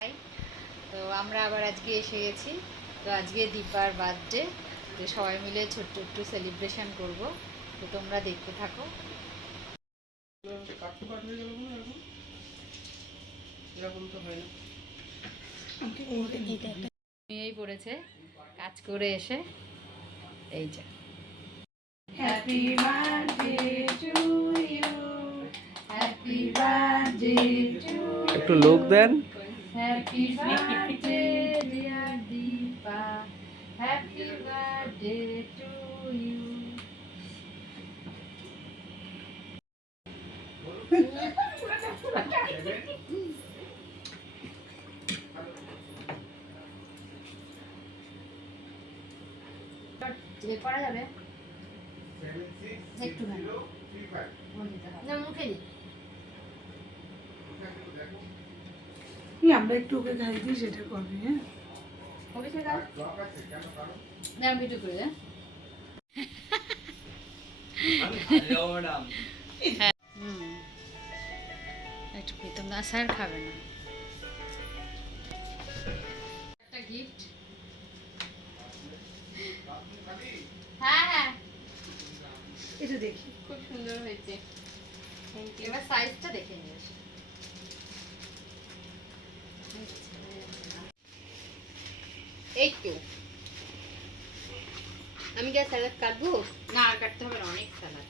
তো আমরা আবার আজকে এসে গেছি। তো আজকে দীপার বার্থডে, তো সবাই মিলে ছোট্ট একটু সেলিব্রেশন করব। তো তোমরা দেখতে থাকো। নিয়েই পড়েছে কাজ করে এসে, এই যে happy birthday to you, happy birthday to you. একটু লোক দেন। Happy birthday dear Dipa, happy birthday to you. করা যাবে একটু না, মুখে দিই। আমরা একটু ওকে গাড়ি দিই, সেটা করবি। হ্যাঁ, ওকে সেটা না, ভিডিও করে দেন। একটু প্রীতম দা স্যার খাবে না, একটা গিফট। হ্যাঁ হ্যাঁ, এটা দেখি, খুব সুন্দর হয়েছে। এবার সাইজটা দেখে নিস। এই তো আমি কি স্যালাড কাটবো? না, আর কাটতে হবে না, অনেক স্যালাড।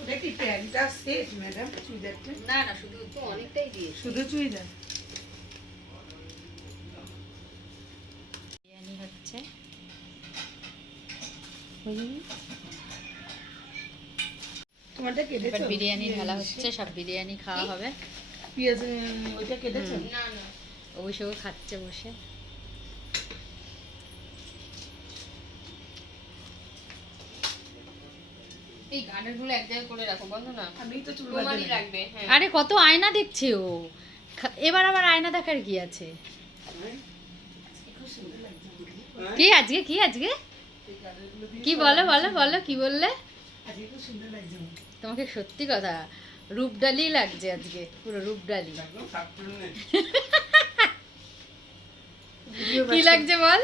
ওটা কি প্যান্টটা সেট ম্যাডাম? চুড়িদারটা না না, শুধু তো অনেকটাই দিয়েছি। শুধু চুড়িদার। বিরিয়ানি হচ্ছে, তোমারটা কেটেছো? এবার বিরিয়ানি ঢালা হচ্ছে, সব বিরিয়ানি খাওয়া হবে। পেঁয়াজ ওইটা কেটেছো? না না, অবশ্যই খাচ্ছে বসে। এই গার্ডারগুলো এক জায়গায় করে রাখো, বন্ধ না। আমি তো চুল তোমারই লাগবে। আরে কত আয়না দেখছে ও, এবার আবার আয়না দেখার কি আছে? কি আজকে কি আজকে কি বলো বলো বলো, কি বললে? আজকে খুব সুন্দর লাগছে। তোমাকে সত্যি কথা রূপডালি লাগছে আজকে, পুরো রূপডালি। কি লাগছে বল?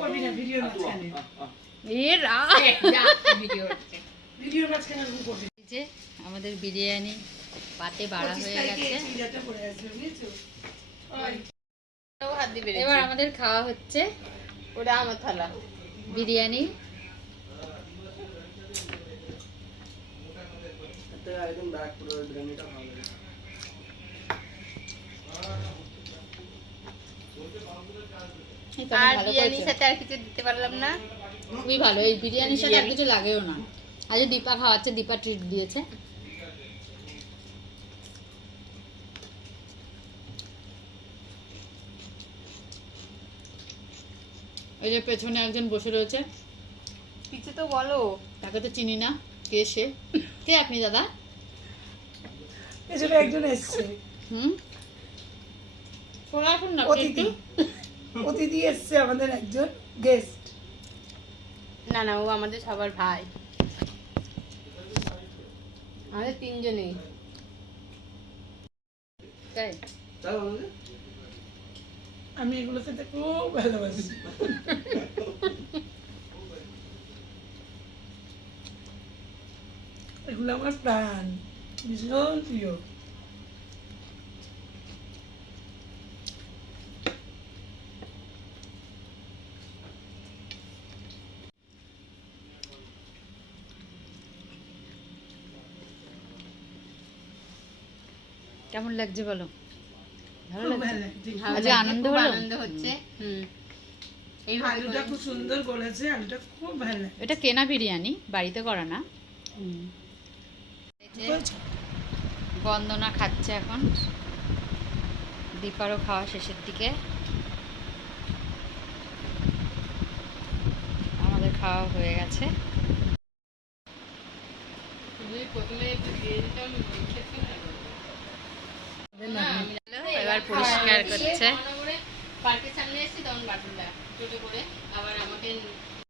করবি না ভিডিও মাঝখানে, এর ভিডিও মাঝখানে করবি। এই যে আমাদের বিরিয়ানি পাতে বাড়া হয়ে গেছে, চুড়িদারটা পরে আসবে, বুঝেছো? এবার আমাদের খাওয়া হচ্ছে। ওটা আমার থালা বিরিয়ানি। আর বিরিয়ানির সাথে আর কিছু দিতে পারলাম না। খুবই ভালো, এই বিরিয়ানির সাথে আর কিছু লাগেও না। আজ দীপা খাওয়াচ্ছে, দীপা ট্রিট দিয়েছে। এই যে পেছনে একজন বসে রয়েছে, কিছু তো বলো। তাকে তো চিনি না, কে সে? কে আপনি দাদা? পেছনে একজন এসছে, শোনাশুন না অতিথি। অতিথি এসছে আমাদের, একজন গেস্ট। না না, ও আমাদের সবার ভাই, আমাদের তিনজনেই। তাই আমি এগুলো খেতে খুব ভালোবাসি। এগুলো আমার প্রাণ, ভীষণ প্রিয়। কেমন লাগছে বলো? ভালো খুব ভালো লাগছে? লাগছে। আজকে আনন্দ খুব হলো? আনন্দ হচ্ছে। এই আলুটা খুব সুন্দর করেছে, আলুটা খুব ভালো লাগে। এটা কেনা বিরিয়ানি, বাড়িতে করা না। এই যে বন্দনা খাচ্ছে এখন, দীপারও খাওয়া শেষের দিকে। আমাদের খাওয়া হয়ে গেছে। এবার পরিষ্কার করছে। পার্কের সামনে এসেছি তখন বাটুলটা টোটো করে আবার আমাকে